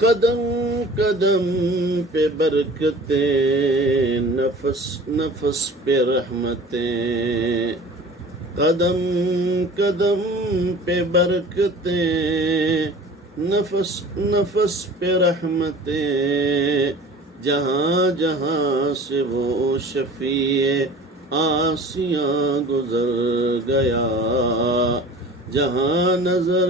قدم قدم پہ برکتیں، نفس نفس پہ رحمتیں، قدم قدم پہ برکتیں، نفس نفس پہ رحمتیں، جہاں جہاں سے وہ شفیع آسیاں گزر گیا، جہاں نظر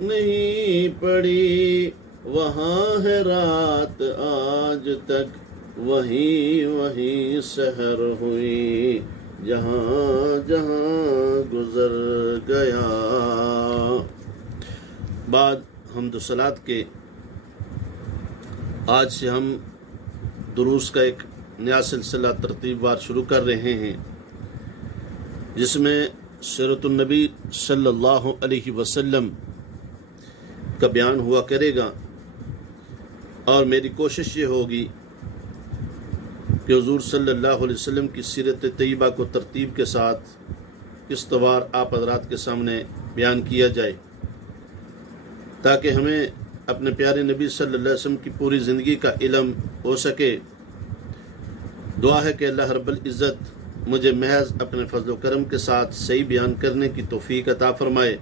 نہیں پڑی وہاں ہے رات آج تک، وہیں وہیں سحر ہوئی، جہاں جہاں گزر گیا۔ بعد حمد و صلات کے آج سے ہم دروس کا ایک نیا سلسلہ ترتیب وار شروع کر رہے ہیں، جس میں سیرت النبی صلی اللہ علیہ وسلم کا بیان ہوا کرے گا، اور میری کوشش یہ ہوگی کہ حضور صلی اللہ علیہ وسلم کی سیرت طیبہ کو ترتیب کے ساتھ قسط وار آپ حضرات کے سامنے بیان کیا جائے، تاکہ ہمیں اپنے پیارے نبی صلی اللہ علیہ وسلم کی پوری زندگی کا علم ہو سکے۔ دعا ہے کہ اللہ رب العزت مجھے محض اپنے فضل و کرم کے ساتھ صحیح بیان کرنے کی توفیق عطا فرمائے،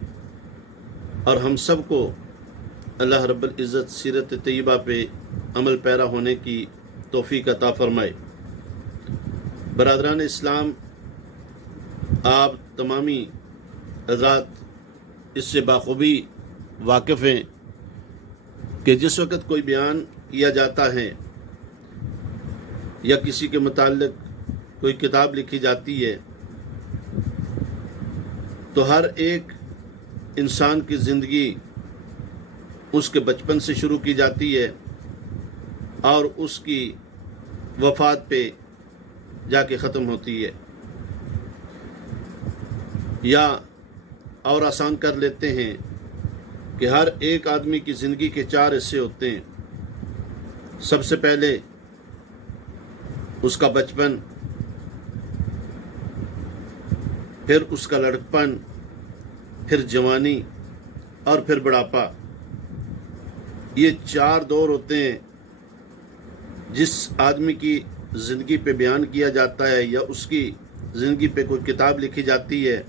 اور ہم سب کو اللہ رب العزت سیرت طیبہ پہ عمل پیرا ہونے کی توفیق عطا فرمائے۔ برادران اسلام، آپ تمامی حضرات اس سے بخوبی واقف ہیں کہ جس وقت کوئی بیان کیا جاتا ہے یا کسی کے متعلق کوئی کتاب لکھی جاتی ہے، تو ہر ایک انسان کی زندگی اس کے بچپن سے شروع کی جاتی ہے اور اس کی وفات پہ جا کے ختم ہوتی ہے، یا اور آسان کر لیتے ہیں کہ ہر ایک آدمی کی زندگی کے 4 حصے ہوتے ہیں۔ سب سے پہلے اس کا بچپن، پھر اس کا لڑکپن، پھر جوانی اور پھر بڑھاپا۔ یہ 4 دور ہوتے ہیں جس آدمی کی زندگی پہ بیان کیا جاتا ہے یا اس کی زندگی پہ کوئی کتاب لکھی جاتی ہے،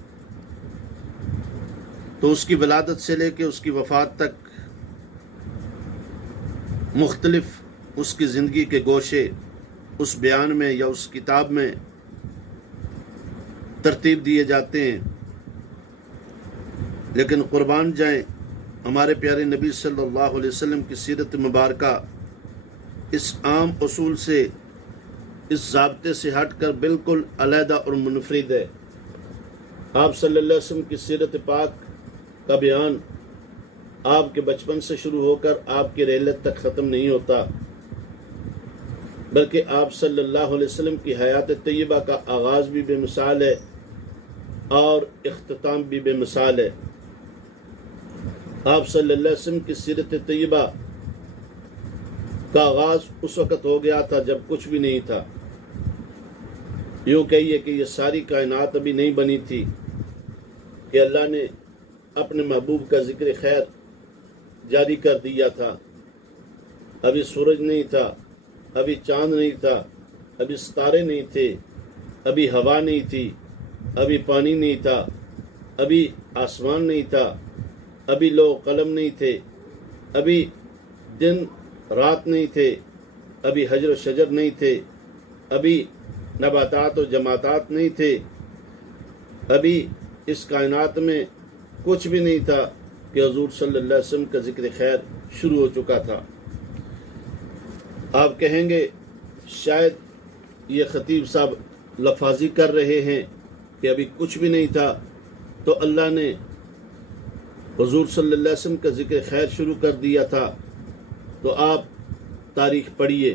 تو اس کی ولادت سے لے کے اس کی وفات تک مختلف اس کی زندگی کے گوشے اس بیان میں یا اس کتاب میں ترتیب دیے جاتے ہیں۔ لیکن قربان جائیں، ہمارے پیارے نبی صلی اللہ علیہ وسلم کی سیرت مبارکہ اس عام اصول سے، اس ضابطے سے ہٹ کر بالکل علیحدہ اور منفرد ہے۔ آپ صلی اللہ علیہ وسلم کی سیرت پاک کا بیان آپ کے بچپن سے شروع ہو کر آپ کی رحلت تک ختم نہیں ہوتا، بلکہ آپ صلی اللہ علیہ وسلم کی حیات طیبہ کا آغاز بھی بے مثال ہے اور اختتام بھی بے مثال ہے۔ آپ صلی اللہ علیہ وسلم کی سیرت طیبہ کا آغاز اس وقت ہو گیا تھا جب کچھ بھی نہیں تھا۔ یوں کہیے کہ یہ ساری کائنات ابھی نہیں بنی تھی کہ اللہ نے اپنے محبوب کا ذکر خیر جاری کر دیا تھا۔ ابھی سورج نہیں تھا، ابھی چاند نہیں تھا، ابھی ستارے نہیں تھے، ابھی ہوا نہیں تھی، ابھی پانی نہیں تھا، ابھی آسمان نہیں تھا، ابھی لوح قلم نہیں تھے، ابھی دن رات نہیں تھے، ابھی حجر و شجر نہیں تھے، ابھی نباتات و جماعتات نہیں تھے، ابھی اس کائنات میں کچھ بھی نہیں تھا کہ حضور صلی اللہ علیہ وسلم کا ذکر خیر شروع ہو چکا تھا۔ آپ کہیں گے شاید یہ خطیب صاحب لفاظی کر رہے ہیں کہ ابھی کچھ بھی نہیں تھا تو اللہ نے حضور صلی اللہ علیہ وسلم کا ذکر خیر شروع کر دیا تھا۔ تو آپ تاریخ پڑھیے،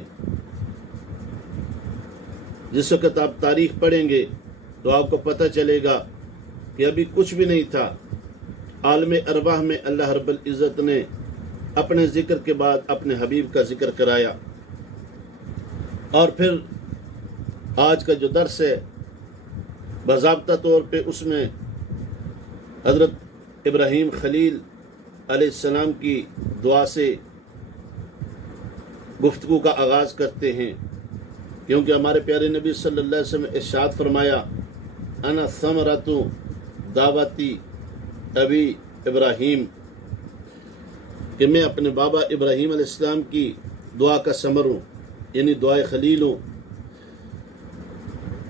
جس وقت آپ تاریخ پڑھیں گے تو آپ کو پتہ چلے گا کہ ابھی کچھ بھی نہیں تھا۔ عالم ارواح میں اللہ رب العزت نے اپنے ذکر کے بعد اپنے حبیب کا ذکر کرایا، اور پھر آج کا جو درس ہے باضابطہ طور پہ اس میں حضرت ابراہیم خلیل علیہ السلام کی دعا سے گفتگو کا آغاز کرتے ہیں، کیونکہ ہمارے پیارے نبی صلی اللہ علیہ وسلم نے ارشاد فرمایا انا ثمرۃ دعوتی ابی ابراہیم، کہ میں اپنے بابا ابراہیم علیہ السلام کی دعا کا ثمر ہوں، یعنی دعائے خلیل ہوں۔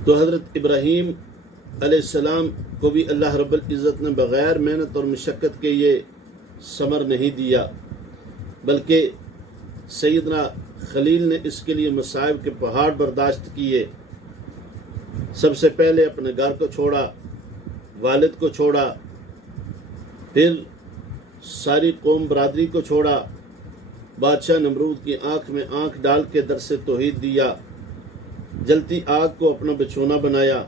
تو حضرت ابراہیم علیہ السلام کو بھی اللہ رب العزت نے بغیر محنت اور مشقت کے یہ ثمر نہیں دیا، بلکہ سیدنا خلیل نے اس کے لیے مصائب کے پہاڑ برداشت کیے۔ سب سے پہلے اپنے گھر کو چھوڑا، والد کو چھوڑا، پھر ساری قوم برادری کو چھوڑا، بادشاہ نمرود کی آنکھ میں آنکھ ڈال کے درس توحید دیا، جلتی آگ کو اپنا بچھونا بنایا،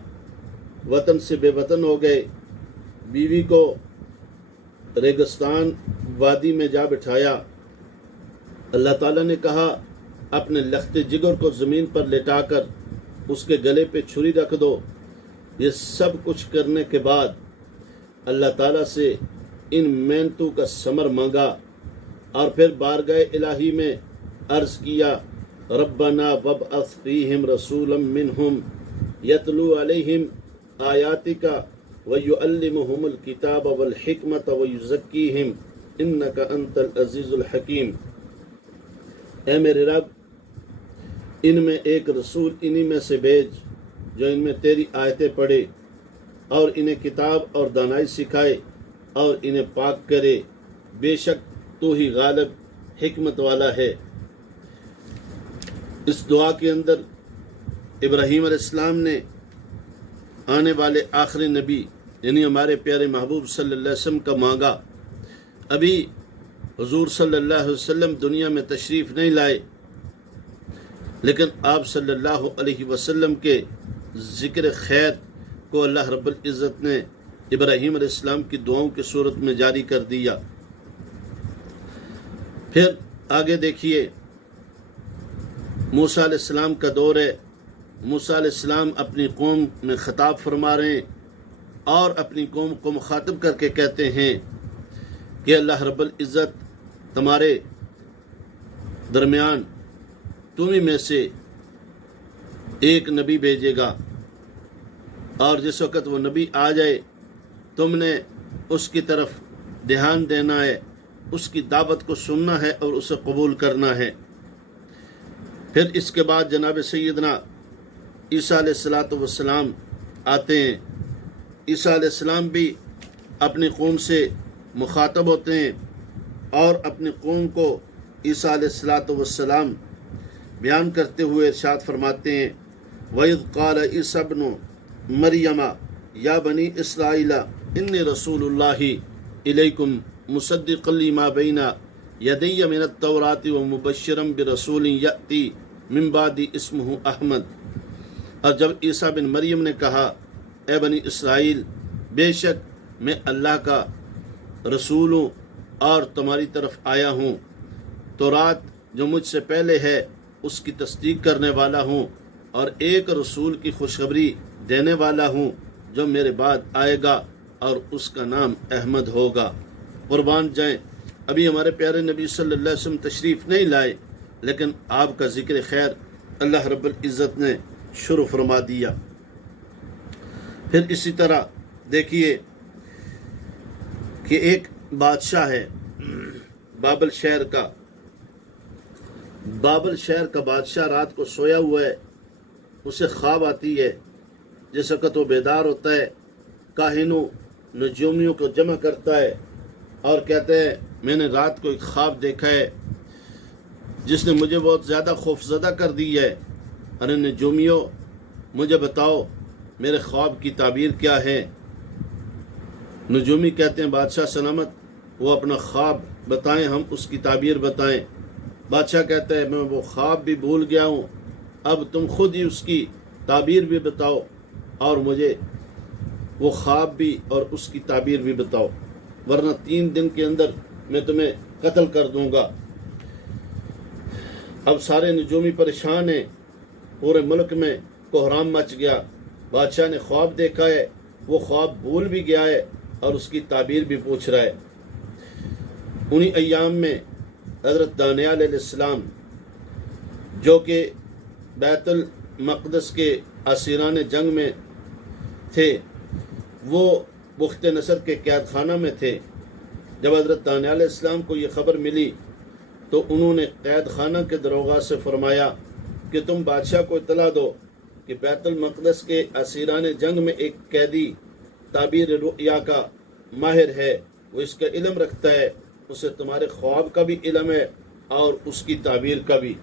وطن سے بے وطن ہو گئے، بیوی کو ریگستان وادی میں جا بٹھایا۔ اللہ تعالیٰ نے کہا اپنے لخت جگر کو زمین پر لٹا کر اس کے گلے پہ چھری رکھ دو۔ یہ سب کچھ کرنے کے بعد اللہ تعالیٰ سے ان محنتوں کا ثمر مانگا، اور پھر بارگاہ الہی میں عرض کیا ربنا وابعث فیہم رسولا منہم یتلو علیہم آیاتک ویعلمہم الکتاب والحکمت ویزکیہم انک انت العزیز الحکیم۔ اے میرے رب، ان میں ایک رسول انہی میں سے بھیج جو ان میں تیری آیتیں پڑھے اور انہیں کتاب اور دانائی سکھائے اور انہیں پاک کرے، بے شک تو ہی غالب حکمت والا ہے۔ اس دعا کے اندر ابراہیم علیہ السلام نے آنے والے آخری نبی یعنی ہمارے پیارے محبوب صلی اللہ علیہ وسلم کا مانگا۔ ابھی حضور صلی اللہ علیہ وسلم دنیا میں تشریف نہیں لائے، لیکن آپ صلی اللہ علیہ وسلم کے ذکر خیر کو اللہ رب العزت نے ابراہیم علیہ السلام کی دعاؤں کی صورت میں جاری کر دیا۔ پھر آگے دیکھیے، موسیٰ علیہ السلام کا دور ہے۔ موسیٰ علیہ السلام اپنی قوم میں خطاب فرما رہے ہیں اور اپنی قوم کو مخاطب کر کے کہتے ہیں کہ اللہ رب العزت تمہارے درمیان تمہیں میں سے ایک نبی بھیجے گا، اور جس وقت وہ نبی آ جائے تم نے اس کی طرف دھیان دینا ہے، اس کی دعوت کو سننا ہے اور اسے قبول کرنا ہے۔ پھر اس کے بعد جناب سیدنا عیسیٰ علیہ السلام آتے ہیں۔ عیسیٰ علیہ السلام بھی اپنی قوم سے مخاطب ہوتے ہیں اور اپنی قوم کو عیسیٰ علیہ السلام بیان کرتے ہوئے ارشاد فرماتے ہیں وَإِذْ قَالَ عِيسَى ابْنُ مَرْيَمَ يَا بَنِي إِسْرَائِيلَ إِنِّي رَسُولُ اللَّهِ إِلَيْكُمْ مُصَدِّقًا لِمَا بَيْنَ يَدَيَّ مِنَ التَّوْرَاةِ وَمُبَشِّرًا بِرَسُولٍ يَأْتِي مِن بَعْدِي اسْمُهُ احمد۔ اور جب عیسیٰ بن مریم نے کہا اے بنی اسرائیل، بے شک میں اللہ کا رسول ہوں اور تمہاری طرف آیا ہوں، تورات جو مجھ سے پہلے ہے اس کی تصدیق کرنے والا ہوں، اور ایک رسول کی خوشخبری دینے والا ہوں جو میرے بعد آئے گا اور اس کا نام احمد ہوگا۔ قربان جائیں، ابھی ہمارے پیارے نبی صلی اللہ علیہ وسلم تشریف نہیں لائے، لیکن آپ کا ذکر خیر اللہ رب العزت نے شروع فرما دیا۔ پھر اسی طرح دیکھیے کہ ایک بادشاہ ہے بابل شہر کا۔ بابل شہر کا بادشاہ رات کو سویا ہوا ہے، اسے خواب آتی ہے۔ جس وقت وہ بیدار ہوتا ہے، کاہنوں نجومیوں کو جمع کرتا ہے اور کہتے ہیں میں نے رات کو ایک خواب دیکھا ہے جس نے مجھے بہت زیادہ خوفزدہ کر دی ہے۔ ارے نجومیوں، مجھے بتاؤ میرے خواب کی تعبیر کیا ہے؟ نجومی کہتے ہیں بادشاہ سلامت، وہ اپنا خواب بتائیں، ہم اس کی تعبیر بتائیں۔ بادشاہ کہتا ہے میں وہ خواب بھی بھول گیا ہوں، اب تم خود ہی اس کی تعبیر بھی بتاؤ اور مجھے وہ خواب بھی اور اس کی تعبیر بھی بتاؤ، ورنہ 3 دن کے اندر میں تمہیں قتل کر دوں گا۔ اب سارے نجومی پریشان ہیں، پورے ملک میں کوہرام مچ گیا۔ بادشاہ نے خواب دیکھا ہے، وہ خواب بھول بھی گیا ہے اور اس کی تعبیر بھی پوچھ رہا ہے۔ انہی ایام میں حضرت دانیال علیہ السلام جو کہ بیت المقدس کے اسیران جنگ میں تھے، وہ بخت نصر کے قید خانہ میں تھے۔ جب حضرت دانیہ علیہ السلام کو یہ خبر ملی تو انہوں نے قید خانہ کے دروغہ سے فرمایا کہ تم بادشاہ کو اطلاع دو کہ بیت المقدس کے اسیران جنگ میں ایک قیدی تعبیر رؤیا کا ماہر ہے، وہ اس کا علم رکھتا ہے، اسے تمہارے خواب کا بھی علم ہے اور اس کی تعبیر کا بھی۔